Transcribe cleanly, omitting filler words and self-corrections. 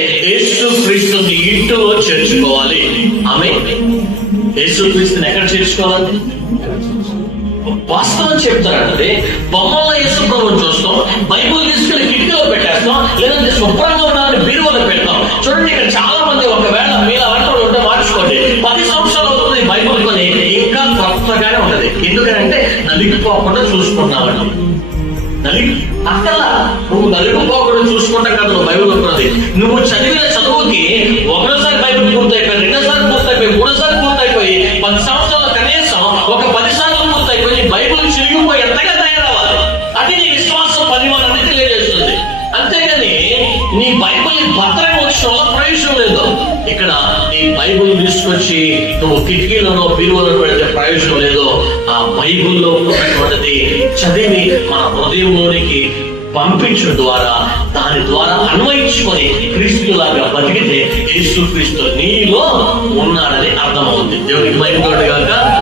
యేసు క్రీస్తుని ఇంటిలో చేర్చుకోవాలి. ఆమె యేసు క్రీస్తుని ఎక్కడ చేర్చుకోవాలి? వాస్తవం చెప్తారంటే బొమ్మల్లో యేసు ప్రభువుని చూస్తాం, బైబుల్ తీసుకెళ్లి కిటికీలో పెట్టేస్తాం, లేదంటే శుభ్రంగా ఉన్నామని బీరువాలో పెడతాం. చూడండి, ఇక్కడ చాలా మంది ఒకవేళ మీరు అంటూ ఉంటే మార్చుకోండి, 10 సంవత్సరాలు అవుతుంది బైబుల్ కొని ఇంకా కొత్తగానే ఉంటది. ఎందుకంటే నలిగిపోకుండా చూసుకుంటున్నామండి. అక్కలా నువ్వు నలుగుపోకుండా చూసుకుంటాం కదా నువ్వు బైబుల్ ఉన్నది. నువ్వు చదివిన చదువుకి ఒకటోసారి బైబుల్ పూర్తయిపోయి, రెండోసారి పూర్తయిపోయి, మూడోసారి పూర్తయిపోయి, 10 సంవత్సరాలు కనీసం ఒక 10 సార్లు పూర్తయిపోయి బైబుల్ చిరిగిపోయి ఎంతగా తయారవ్వాలి. అది నీ విశ్వాసం 10 మందిని తెలియజేస్తుంది. అంతేగాని నీ బైబుల్ భద్రంగా వచ్చిన వల్ల ప్రయోజనం లేదు. ఇక్కడ నీ బైబుల్ తీసుకొచ్చి నువ్వు కిటికీలోనో బీరువాలో పెడితే ప్రయోజనం లేదు. ఆ బైబుల్లో ఉన్నటువంటిది చదివి మన హృదయంలోనికి పంపించడం ద్వారా, దాని ద్వారా అన్వయించుకొని క్రీస్తులాగా బతికితే యేసు క్రీస్తు నీలో ఉన్నాడని అర్థమవుతుంది. దేవునికి మహిమ కలుగుగాక.